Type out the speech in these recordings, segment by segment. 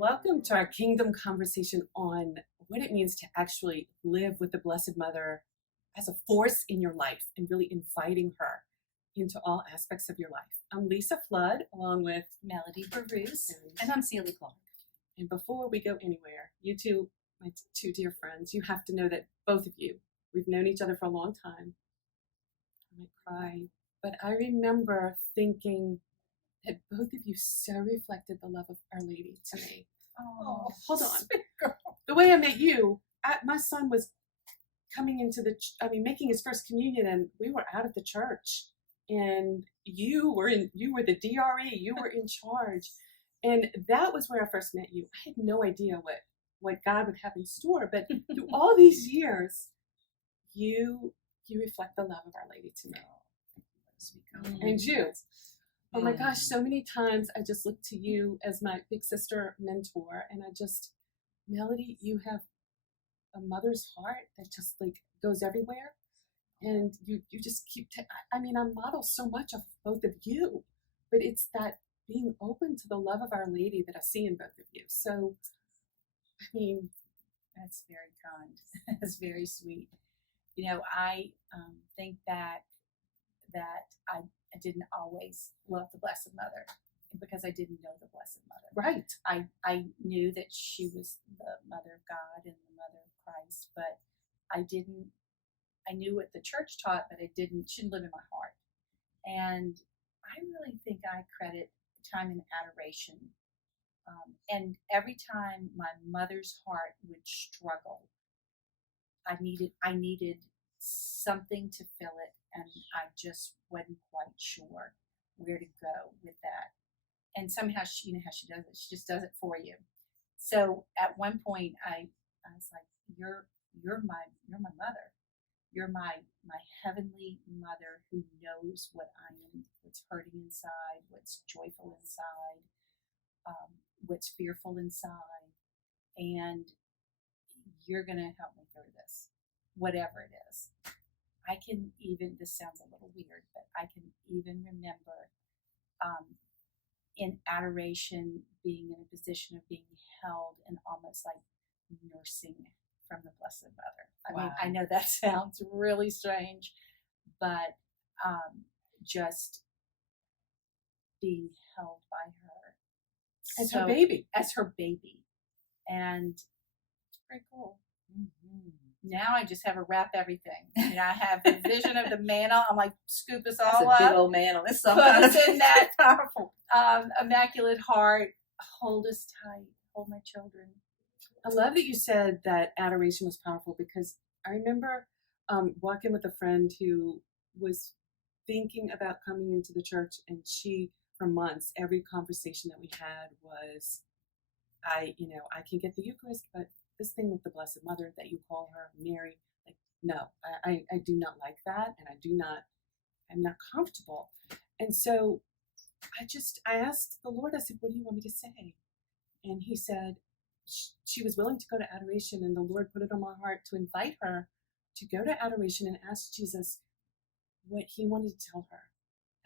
Welcome to our Kingdom conversation on what it means to actually live with the Blessed Mother as a force in your life and really inviting her into all aspects of your life. I'm Lisa Flood, along with Melody Bruce, and I'm Celie Clark. And before we go anywhere, you two, my two dear friends, you have to know that both of you, we've known each other for a long time. I might cry, but I remember thinking that both of you so reflected the love of Our Lady to me. Oh, hold on. The way I met you, my son was coming into making his first communion, and we were out of the church, and you were the DRE, you were in charge, and that was where I first met you. I had no idea what God would have in store, but through all these years, you reflect the love of Our Lady to me. And you. Oh my gosh, so many times I just look to you as my big sister mentor, and Melody, you have a mother's heart that just like goes everywhere, and you just keep, I model so much of both of you, but it's that being open to the love of Our Lady that I see in both of you. So, that's very kind. That's very sweet. You know, I think that I didn't always love the Blessed Mother because I didn't know the Blessed Mother. Right. I knew that she was the Mother of God and the Mother of Christ, but I knew what the church taught, but she didn't live in my heart. And I really think I credit time in adoration. And every time my mother's heart would struggle, I needed something to fill it, and I just wasn't quite sure where to go with that. And somehow you know how she does it. She just does it for you. So at one point I was like, You're my mother. You're my heavenly mother who knows what I am, what's hurting inside, what's joyful inside, what's fearful inside, and you're gonna help me through this, whatever it is. This sounds a little weird, but I can even remember in adoration being in a position of being held and almost like nursing from the Blessed Mother. Wow. I know that sounds really strange, but just being held by her. As her baby. As her baby. And it's pretty cool. Mm-hmm. Now I just have her wrap everything. And I have the vision of the mantle. I'm like, scoop us all up. Big old mantle. It's so put us in that powerful, immaculate heart. Hold us tight. Hold my children. I love that you said that adoration was powerful, because I remember walking with a friend who was thinking about coming into the church, and she, for months, every conversation that we had was, I can get the Eucharist, but this thing with the Blessed Mother that you call her Mary, like, no, I do not like that, and I'm not comfortable. And so I asked the Lord, I said, what do you want me to say? And he said, she was willing to go to adoration, and the Lord put it on my heart to invite her to go to adoration and ask Jesus what he wanted to tell her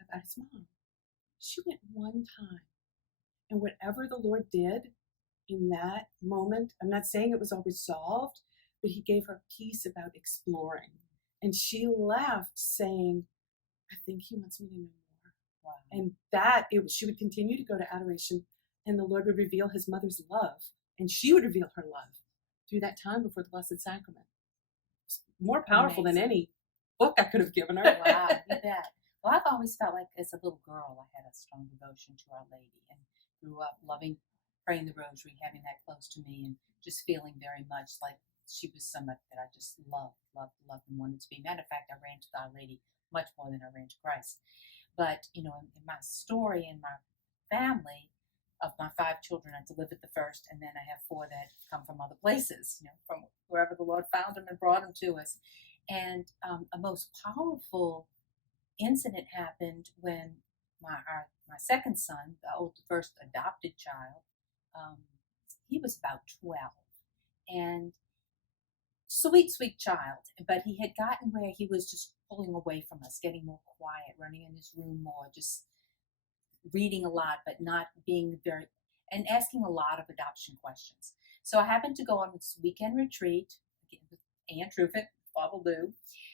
about his mom. She went one time, and whatever the Lord did in that moment, I'm not saying it was all resolved, but he gave her peace about exploring. And she left saying, I think he wants me to know more. Wow. And she would continue to go to adoration, and the Lord would reveal his mother's love, and she would reveal her love through that time before the Blessed Sacrament. It's more powerful than any book I could have given her. Wow, you bet. Well, I've always felt like as a little girl, I had a strong devotion to Our Lady, and grew up loving praying the rosary, having that close to me, and just feeling very much like she was someone that I just loved, and wanted to be. Matter of fact, I ran to Our Lady much more than I ran to Christ. But, in my story, in my family, of my 5 children, I delivered the first, and then I have 4 that come from other places, from wherever the Lord found them and brought them to us. And a most powerful incident happened when my second son, the first adopted child, he was about 12, and sweet child, but he had gotten where he was just pulling away from us, getting more quiet, running in his room more, just reading a lot, but not being very, and asking a lot of adoption questions. So I happened to go on this weekend retreat again with Ann Truitt, Father Lou,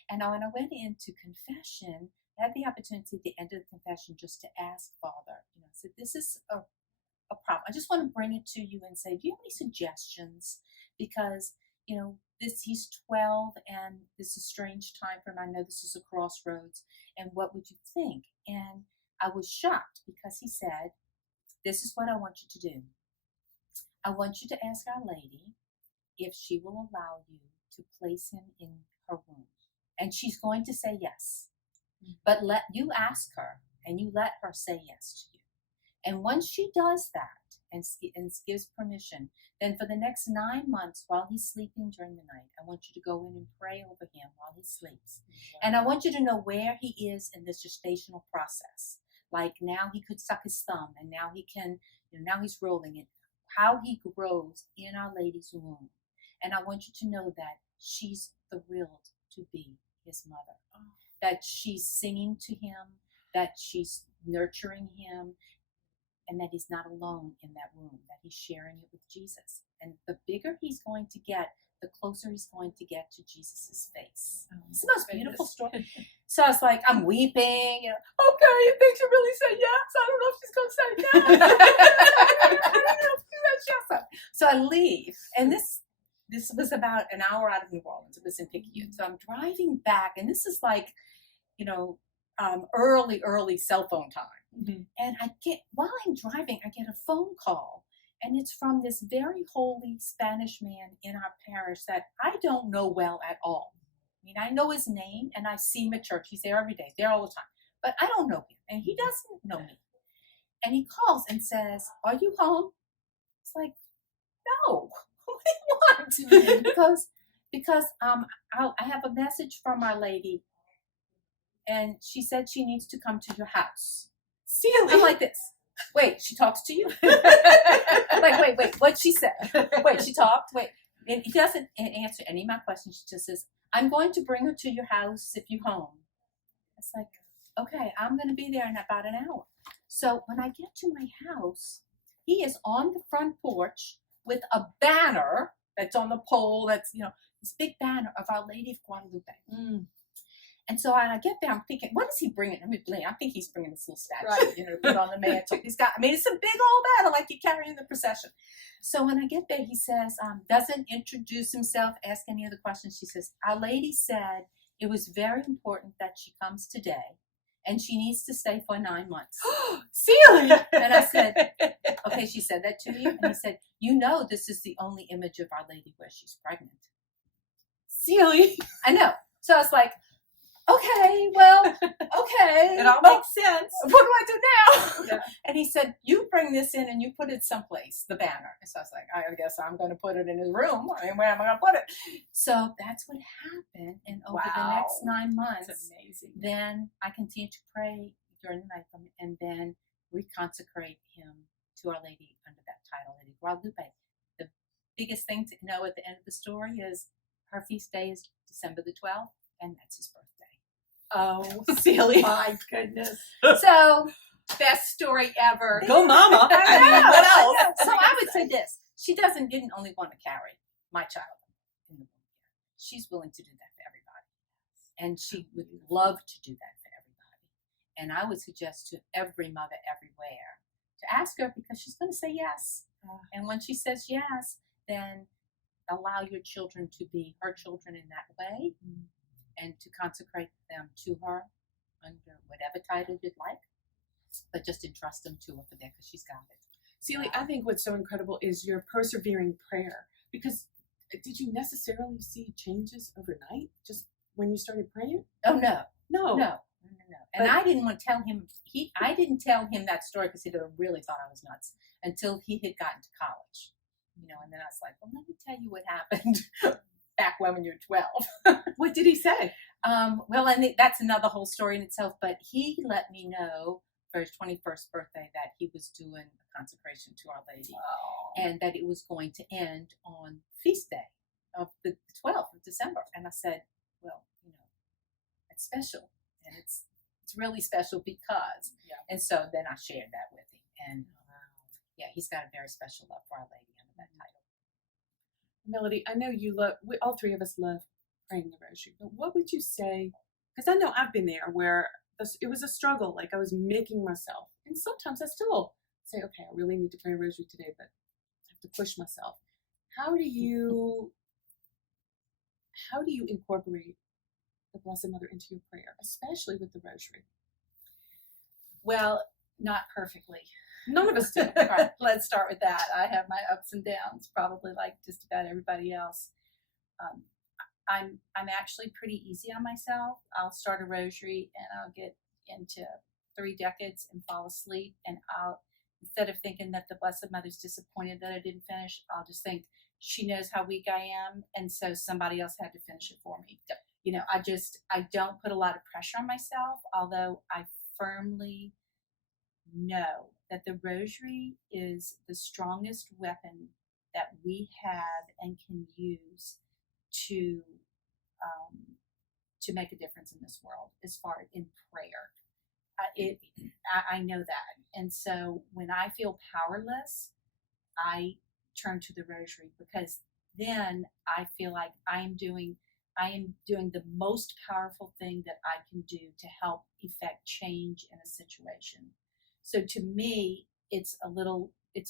and when I went into confession, I had the opportunity at the end of the confession just to ask Father, I said, this is a problem. I just want to bring it to you and say, do you have any suggestions? Because, he's 12 and this is a strange time for him. I know this is a crossroads. And what would you think? And I was shocked because he said, this is what I want you to do. I want you to ask Our Lady if she will allow you to place him in her womb. And she's going to say yes. But let you ask her and you let her say yes to you. And once she does that and gives permission, then for the next 9 months while he's sleeping during the night, I want you to go in and pray over him while he sleeps. And I want you to know where he is in this gestational process. Like now he could suck his thumb and now he can, now he's rolling it. How he grows in Our Lady's womb. And I want you to know that she's thrilled to be his mother. That she's singing to him, that she's nurturing him, and that he's not alone in that womb, that he's sharing it with Jesus. And the bigger he's going to get, the closer he's going to get to Jesus' face. It's the most beautiful story. So it's like, I'm weeping. Okay, you think she'll really say yes? I don't know if she's going to say yes. I don't know if she's going to say yes. So I leave. And this was about an hour out of New Orleans. It was in Picayune. So I'm driving back, and this is like, early cell phone time. Mm-hmm. And while I'm driving, I get a phone call, and it's from this very holy Spanish man in our parish that I don't know well at all. I mean, I know his name, and I see him at church. He's there every day, he's there all the time, but I don't know him, and he doesn't know me. And he calls and says, "Are you home?" It's like, no. What do you want? because I have a message from Our Lady, and she said she needs to come to your house. Celie. I'm like this. Wait, she talks to you? Like, wait, what'd she say? Wait, she talked? Wait. And he doesn't answer any of my questions. She just says, I'm going to bring her to your house if you're home. It's like, okay, I'm going to be there in about an hour. So when I get to my house, he is on the front porch with a banner that's on the pole. That's, this big banner of Our Lady of Guadalupe. Mm. And so I get there, I'm thinking, what is he bringing? I think he's bringing this little statue, to put on the mantle. It's a big old banner like you carry in the procession. So when I get there, he says, doesn't introduce himself, ask any other questions. She says, Our Lady said it was very important that she comes today, and she needs to stay for 9 months. Celie! And I said, okay, she said that to you? And he said, this is the only image of Our Lady where she's pregnant. Celie! I know. So I was like, okay, well, okay. It all makes sense. What do I do now? Yeah. And he said, you bring this in and you put it someplace, the banner. And so I was like, I guess I'm going to put it in his room. I mean, where am I going to put it? So that's what happened. And over the next 9 months, that's amazing. Then I continued to pray during the night and then reconsecrate him to Our Lady under that title, Lady Guadalupe. The biggest thing to know at the end of the story is her feast day is December the 12th, and that's his birthday. Oh, Celie. My goodness. So, Best story ever. Go mama. I mean, what else? So I would say this. She didn't only want to carry my child in the womb. She's willing to do that for everybody. And she would love to do that for everybody. And I would suggest to every mother everywhere to ask her, because she's going to say yes. And when she says yes, then allow your children to be her children in that way. And to consecrate them to her under whatever title you'd like, but just entrust them to her for there because she's got it. Celie, I think what's so incredible is your persevering prayer. Because did you necessarily see changes overnight just when you started praying? Oh no. No. And I didn't want to tell him. I didn't tell him that story because he'd have really thought I was nuts until he had gotten to college. And then I was like, well, let me tell you what happened. Back when you're 12. What did he say? Well, and that's another whole story in itself, but he let me know for his 21st birthday that he was doing a consecration to Our Lady and that it was going to end on feast day of the 12th of December. And I said, well, it's special, and it's really special because, and so then I shared that with him. And Yeah, he's got a very special love for Our Lady under that title. Melody, I know you love, all three of us love praying the rosary, but what would you say? Because I know I've been there where it was a struggle, like I was making myself. And sometimes I still say, okay, I really need to pray a rosary today, but I have to push myself. How do you incorporate the Blessed Mother into your prayer, especially with the rosary? Well, not perfectly. None of us do. Right, let's start with that. I have my ups and downs, probably like just about everybody else. I'm actually pretty easy on myself. I'll start a rosary and I'll get into 3 decades and fall asleep, and I'll, instead of thinking that the Blessed Mother's disappointed that I didn't finish, I'll just think she knows how weak I am, and so somebody else had to finish it for me. You know, I don't put a lot of pressure on myself, although I firmly know that the rosary is the strongest weapon that we have and can use to make a difference in this world as far as in prayer. I know that, and so when I feel powerless, I turn to the rosary, because then I feel like I am doing the most powerful thing that I can do to help effect change in a situation. So to me, it's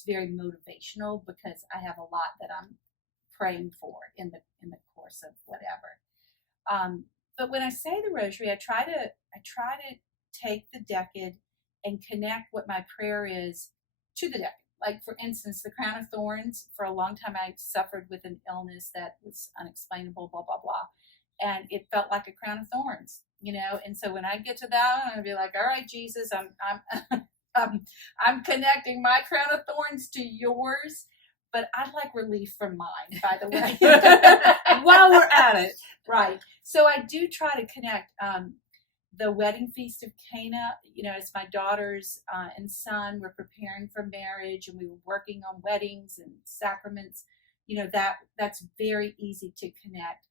very motivational, because I have a lot that I'm praying for in the course of whatever. But when I say the rosary, I try to take the decade and connect what my prayer is to the decade. Like, for instance, the Crown of Thorns, for a long time I suffered with an illness that was unexplainable, blah, blah, blah. And it felt like a crown of thorns, you know? And so when I get to that, I'm going to be like, all right, Jesus, I'm connecting my crown of thorns to yours. But I'd like relief from mine, by the way. While we're at it. Right. So I do try to connect the wedding feast of Cana. You know, it's my daughters and son. We're preparing for marriage, and we were working on weddings and sacraments. You know, that's very easy to connect.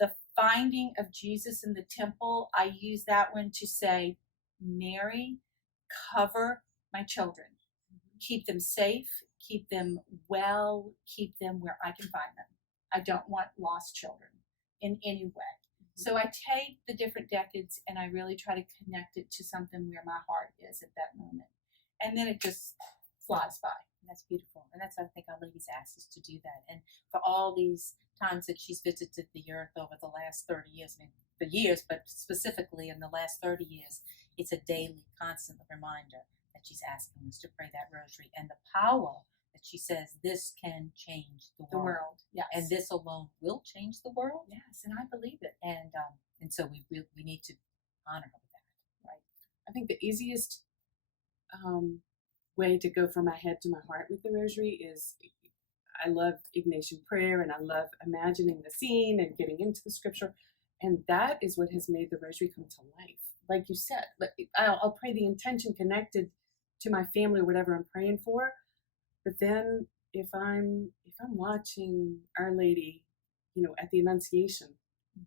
The finding of Jesus in the temple, I use that one to say, Mary, cover my children. Keep them safe, keep them well, keep them where I can find them. I don't want lost children in any way. So I take the different decades and I really try to connect it to something where my heart is at that moment. And then it just flies by. That's beautiful. And that's what I think Our Lady's asked us to do that. And for all these times that she's visited the earth over the last 30 years, I mean, for years, but specifically in the last 30 years, it's a daily, constant reminder that she's asking us to pray that rosary, and the power that she says this can change the world. Yes. And this alone will change the world. Yes, and I believe it. And so we need to honor her with that. Right. I think the easiest way to go from my head to my heart with the rosary is, I love Ignatian prayer, and I love imagining the scene and getting into the scripture, and that is what has made the rosary come to life. Like you said, I'll pray the intention connected to my family or whatever I'm praying for, but then if I'm watching Our Lady, you know, at the Annunciation,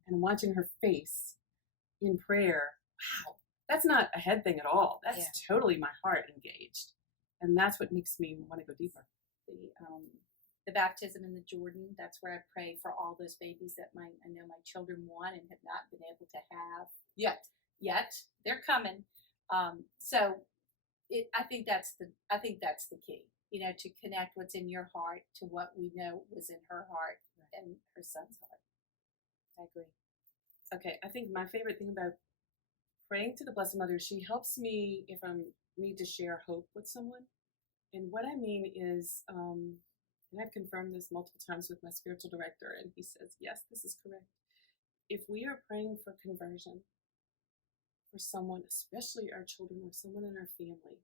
and I'm watching her face in prayer, wow, that's not a head thing at all. That's totally my heart engaged, and that's what makes me want to go deeper. The baptism in the Jordan, that's where I pray for all those babies that I know my children want and have not been able to have yet. They're coming. I think that's the key. You know, to connect what's in your heart to what we know was in her heart and her son's heart. I agree. Okay, I think my favorite thing about praying to the Blessed Mother, she helps me if I need to share hope with someone. And what I mean is, and I've confirmed this multiple times with my spiritual director, and he says, yes, this is correct. If we are praying for conversion for someone, especially our children or someone in our family,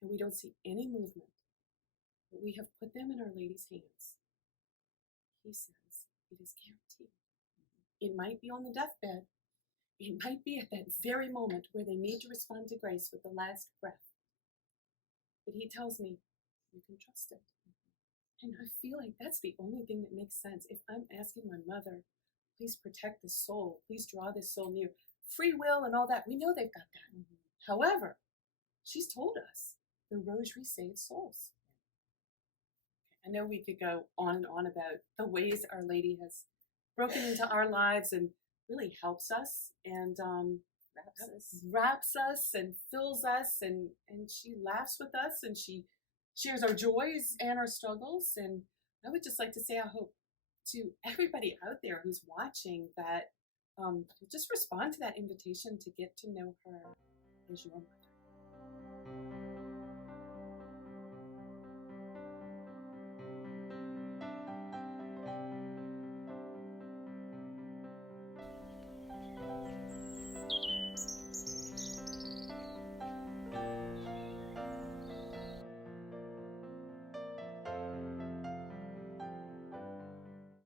and we don't see any movement, but we have put them in Our Lady's hands, he says, it is guaranteed. It might be on the deathbed. It might be at that very moment where they need to respond to grace with the last breath. But he tells me, you can trust it. And I feel like that's the only thing that makes sense. If I'm asking my mother, please protect this soul, please draw this soul near, free will and all that, we know they've got that. However, she's told us the rosary saves souls. I know we could go on and on about the ways Our Lady has broken into our lives and really helps us and wraps us and fills us, and she laughs with us, and she shares our joys and our struggles. And I would just like to say, I hope to everybody out there who's watching that just respond to that invitation to get to know her as your mother.